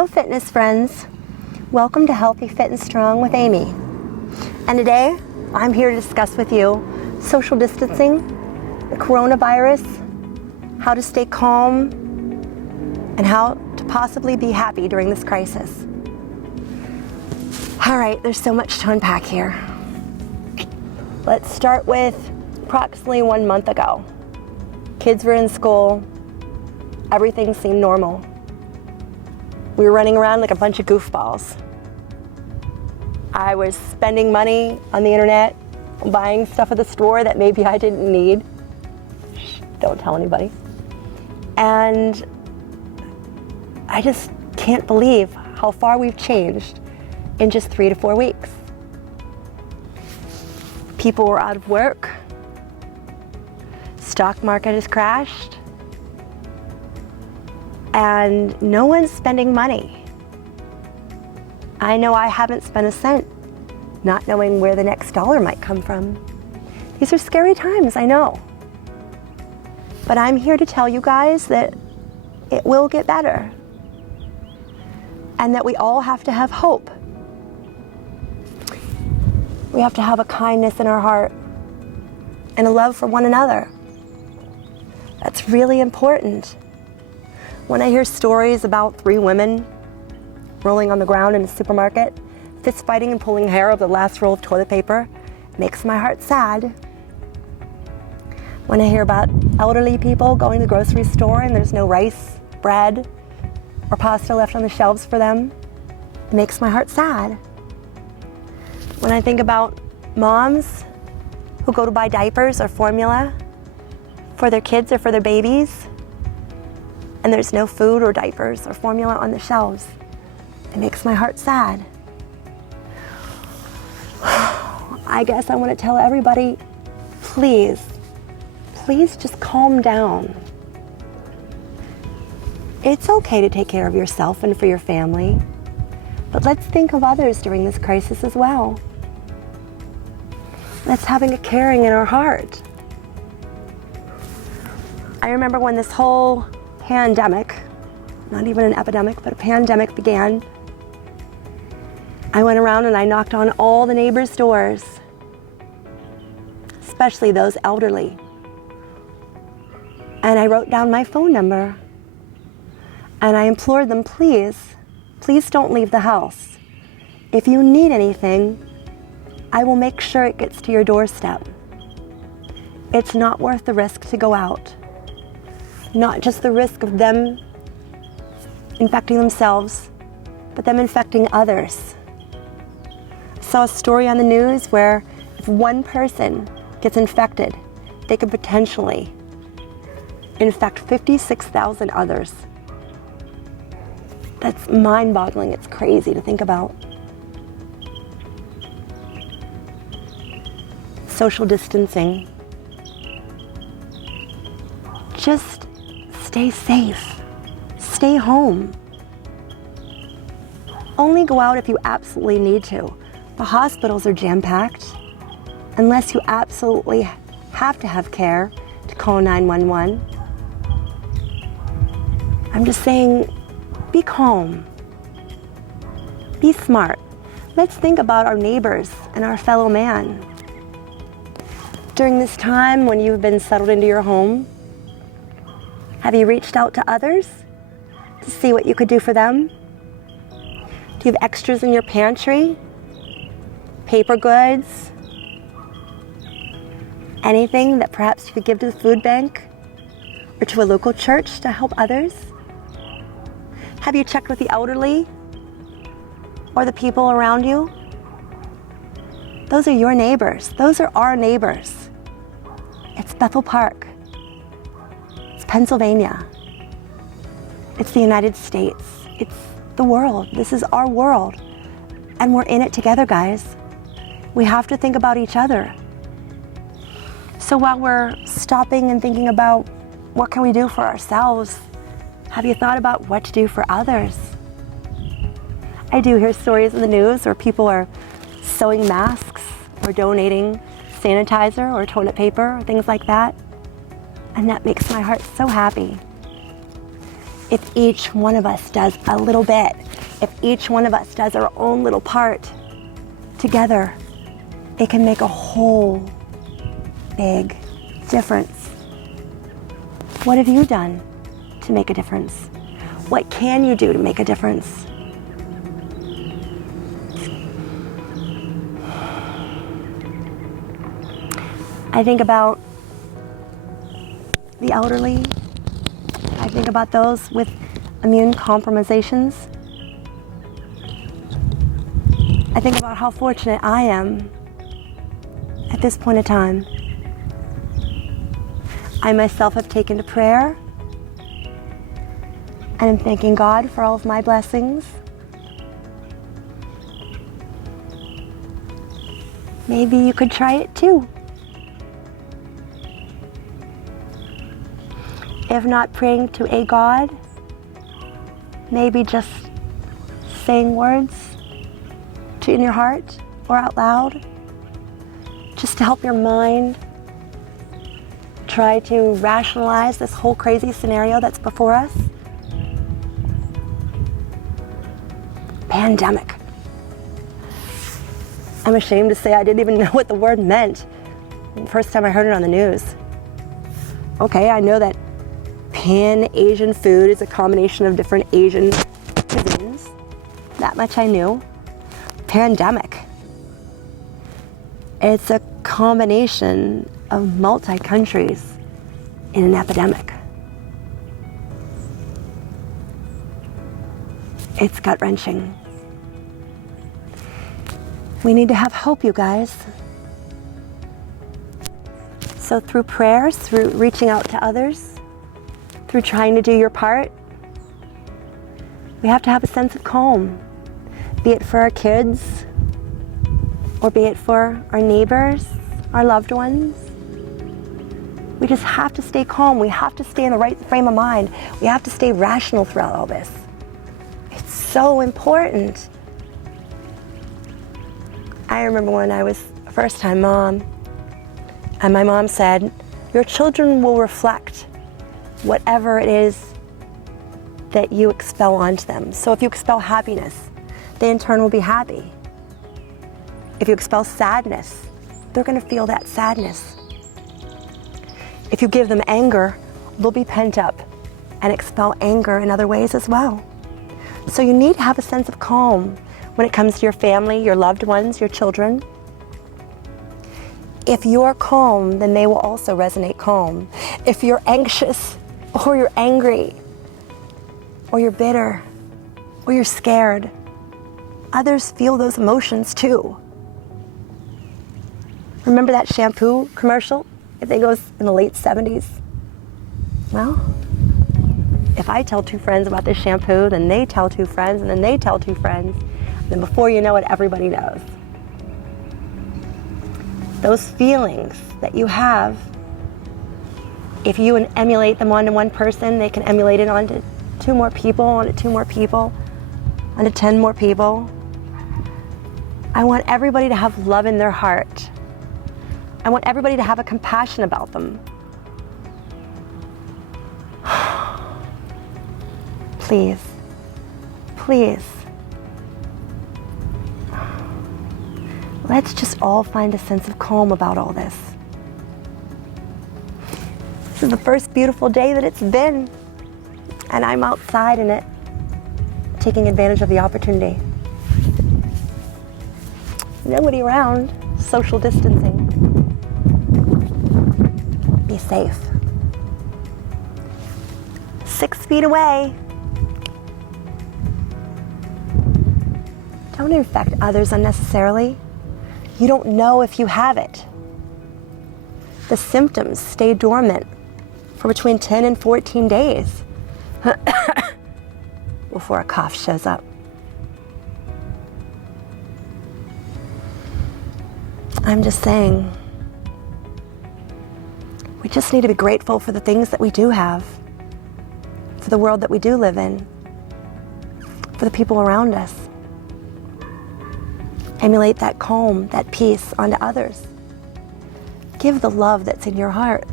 Hello fitness friends, welcome to Healthy Fit and Strong with Amy. And today I'm here to discuss with you social distancing, the coronavirus, how to stay calm, and how to possibly be happy during this crisis. All right, there's so much to unpack here. Let's start with approximately 1 month ago. Kids were in school, everything seemed normal. We were running around like a bunch of goofballs. I was spending money on the internet, buying stuff at the store that maybe I didn't need. Shh, don't tell anybody. And I just can't believe how far we've changed in just 3 to 4 weeks. People were out of work. Stock market has crashed. And no one's spending money. I know I haven't spent a cent, not knowing where the next dollar might come from. These are scary times, I know. But I'm here to tell you guys that it will get better. And that we all have to have hope. We have to have a kindness in our heart and a love for one another. That's really important. When I hear stories about 3 women rolling on the ground in a supermarket, fist fighting and pulling hair over the last roll of toilet paper, it makes my heart sad. When I hear about elderly people going to the grocery store and there's no rice, bread, or pasta left on the shelves for them, it makes my heart sad. When I think about moms who go to buy diapers or formula for their kids or for their babies, and there's no food or diapers or formula on the shelves, it makes my heart sad. I guess I want to tell everybody, please just calm down. It's okay to take care of yourself and for your family, but let's think of others during this crisis as well. Let's having a caring in our heart. I remember when this whole pandemic, not even an epidemic, but a pandemic began, I went around and I knocked on all the neighbors' doors, especially those elderly. And I wrote down my phone number. And I implored them, please don't leave the house. If you need anything, I will make sure it gets to your doorstep. It's not worth the risk to go out. Not just the risk of them infecting themselves, but them infecting others. I saw a story on the news where if one person gets infected, they could potentially infect 56,000 others. That's mind-boggling. It's crazy to think about. Social distancing. Just stay safe. Stay home. Only go out if you absolutely need to. The hospitals are jam-packed. Unless you absolutely have to have care, to call 911. I'm just saying, be calm. Be smart. Let's think about our neighbors and our fellow man. During this time when you've been settled into your home, have you reached out to others to see what you could do for them? Do you have extras in your pantry? Paper goods? Anything that perhaps you could give to the food bank or to a local church to help others? Have you checked with the elderly or the people around you? Those are your neighbors. Those are our neighbors. It's Bethel Park. It's Pennsylvania. It's the United States. It's the world. This is our world. And we're in it together, guys. We have to think about each other. So while we're stopping and thinking about what can we do for ourselves, have you thought about what to do for others? I do hear stories in the news where people are sewing masks or donating sanitizer or toilet paper or things like that. And that makes my heart so happy. If each one of us does a little bit, if each one of us does our own little part, together, it can make a whole big difference. What have you done to make a difference? What can you do to make a difference? I think about the elderly. I think about those with immune compromisations. I think about how fortunate I am at this point in time. I myself have taken to prayer, and I'm thanking God for all of my blessings. Maybe you could try it too. If not praying to a God, maybe just saying words in your heart or out loud, just to help your mind try to rationalize this whole crazy scenario that's before us. Pandemic. I'm ashamed to say I didn't even know what the word meant the first time I heard it on the news. Okay, I know that Pan-Asian food is a combination of different Asian cuisines. That much I knew. Pandemic. It's a combination of multi-countries in an epidemic. It's gut-wrenching. We need to have hope, you guys. So through prayers, through reaching out to others, through trying to do your part, we have to have a sense of calm, be it for our kids, or be it for our neighbors, our loved ones. We just have to stay calm. We have to stay in the right frame of mind. We have to stay rational throughout all this. It's so important. I remember when I was a first-time mom, and my mom said, your children will reflect whatever it is that you expel onto them. So if you expel happiness, they in turn will be happy. If you expel sadness, they're going to feel that sadness. If you give them anger, they'll be pent up and expel anger in other ways as well. So you need to have a sense of calm when it comes to your family, your loved ones, your children. If you're calm, then they will also resonate calm. If you're anxious, or you're angry, or you're bitter, or you're scared, others feel those emotions too. Remember that shampoo commercial? I think it was in the late 70s. Well, if I tell two friends about this shampoo, then they tell two friends, and then they tell two friends, then before you know it, everybody knows. Those feelings that you have, if you emulate them onto one person, they can emulate it onto two more people, onto 10 more people. I want everybody to have love in their heart. I want everybody to have a compassion about them. Please, please. Let's just all find a sense of calm about all this. This is the first beautiful day that it's been, and I'm outside in it, taking advantage of the opportunity. Nobody around, social distancing. Be safe. 6 feet away. Don't infect others unnecessarily. You don't know if you have it. The symptoms stay dormant for between 10 and 14 days before a cough shows up. I'm just saying, we just need to be grateful for the things that we do have, for the world that we do live in, for the people around us. Emulate that calm, that peace onto others. Give the love that's in your heart.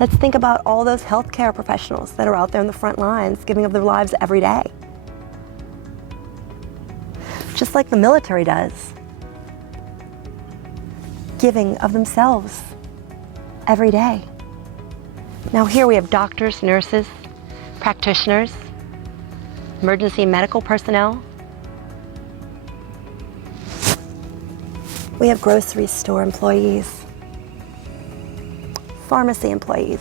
Let's think about all those healthcare professionals that are out there in the front lines giving of their lives every day. Just like the military does. Giving of themselves every day. Now here we have doctors, nurses, practitioners, emergency medical personnel. We have grocery store employees, pharmacy employees,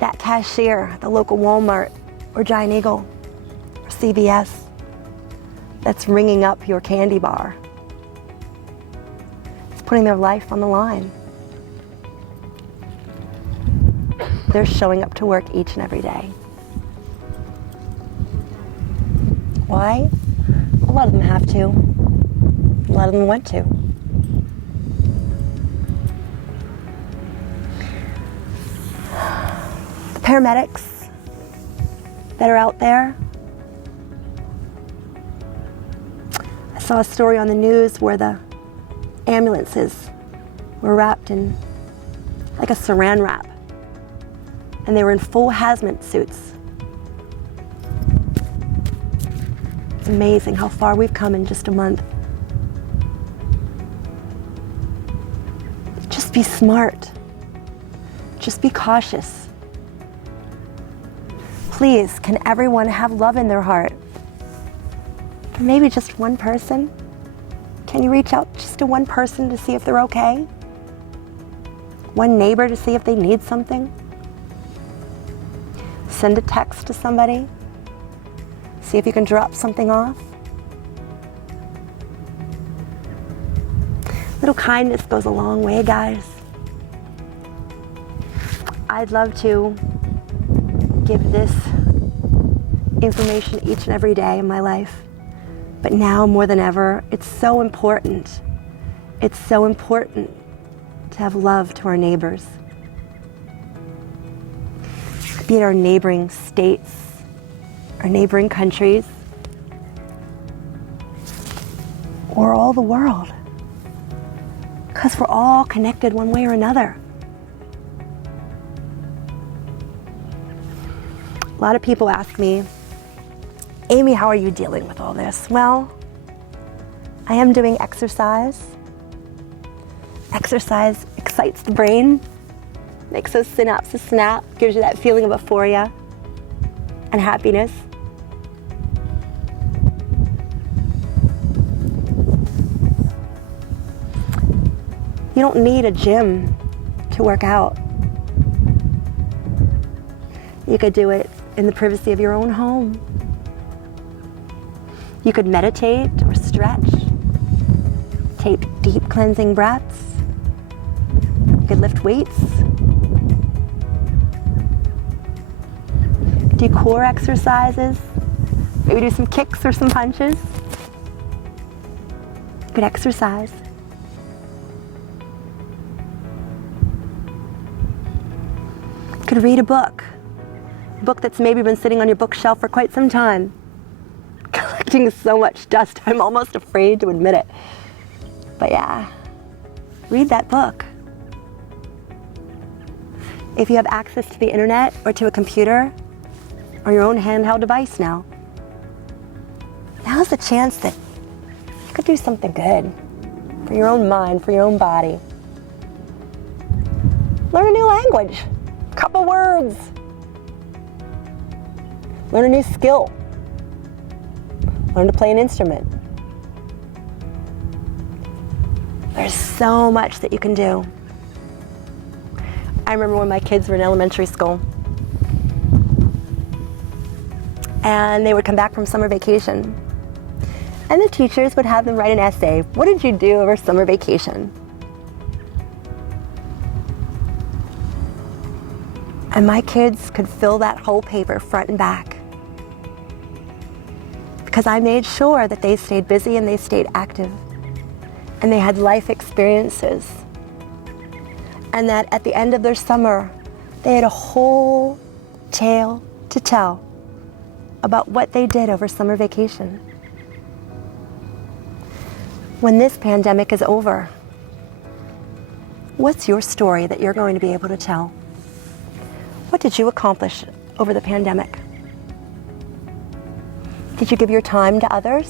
that cashier at the local Walmart or Giant Eagle or CVS that's ringing up your candy bar. It's putting their life on the line. They're showing up to work each and every day. Why? A lot of them have to. A lot of them want to. The paramedics that are out there. I saw a story on the news where the ambulances were wrapped in like a saran wrap, and they were in full hazmat suits. It's amazing how far we've come in just a month. Just be smart. Just be cautious. Please, can everyone have love in their heart? For maybe just one person? Can you reach out just to one person to see if they're okay? One neighbor to see if they need something? Send a text to somebody? See if you can drop something off? Little kindness goes a long way, guys. I'd love to give this information each and every day in my life. But now more than ever, it's so important. It's so important to have love to our neighbors. Be it our neighboring states, our neighboring countries, or all the world. Because we're all connected one way or another. A lot of people ask me, Amy, how are you dealing with all this? Well, I am doing exercise. Exercise excites the brain, makes those synapses snap, gives you that feeling of euphoria and happiness. You don't need a gym to work out. You could do it in the privacy of your own home. You could meditate or stretch, take deep cleansing breaths. You could lift weights. Do core exercises. Maybe do some kicks or some punches. You could exercise. You could read a book that's maybe been sitting on your bookshelf for quite some time, collecting so much dust I'm almost afraid to admit it. But yeah, read that book. If you have access to the internet or to a computer or your own handheld device now's the chance that you could do something good for your own mind, for your own body. Learn a new language, a couple words. Learn a new skill. Learn to play an instrument. There's so much that you can do. I remember when my kids were in elementary school and they would come back from summer vacation and the teachers would have them write an essay. What did you do over summer vacation? And my kids could fill that whole paper front and back because I made sure that they stayed busy and they stayed active and they had life experiences, and that at the end of their summer they had a whole tale to tell about what they did over summer vacation. When this pandemic is over, What's your story that you're going to be able to tell? What did you accomplish over the pandemic? Did you give your time to others?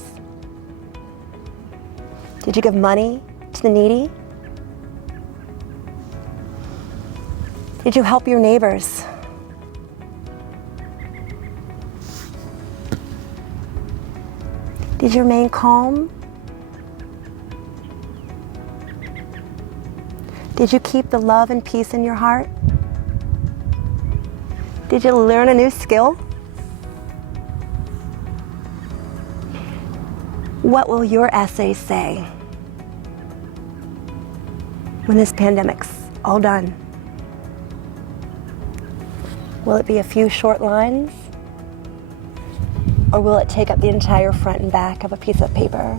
Did you give money to the needy? Did you help your neighbors? Did you remain calm? Did you keep the love and peace in your heart? Did you learn a new skill? What will your essay say when this pandemic's all done? Will it be a few short lines? Or will it take up the entire front and back of a piece of paper?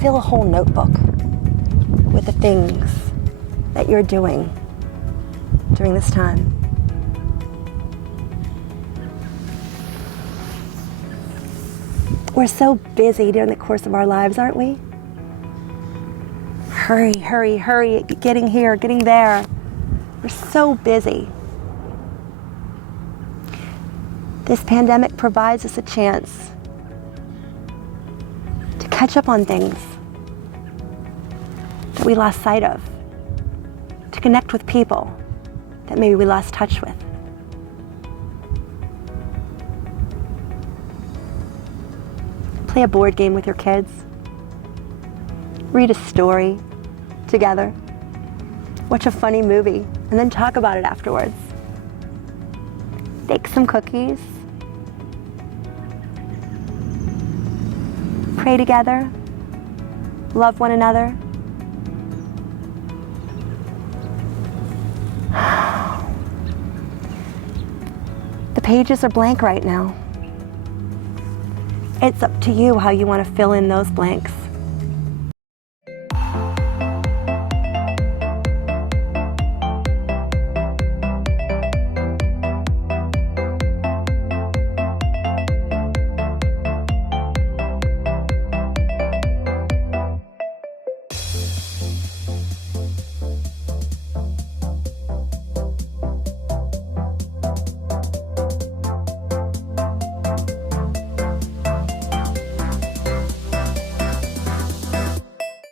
Fill a whole notebook with the things that you're doing during this time. We're so busy during the course of our lives, aren't we? Hurry, hurry, hurry, getting here, getting there. We're so busy. This pandemic provides us a chance to catch up on things that we lost sight of, to connect with people that maybe we lost touch with. Play a board game with your kids. Read a story together. Watch a funny movie and then talk about it afterwards. Bake some cookies. Pray together. Love one another. The pages are blank right now. It's up to you how you want to fill in those blanks.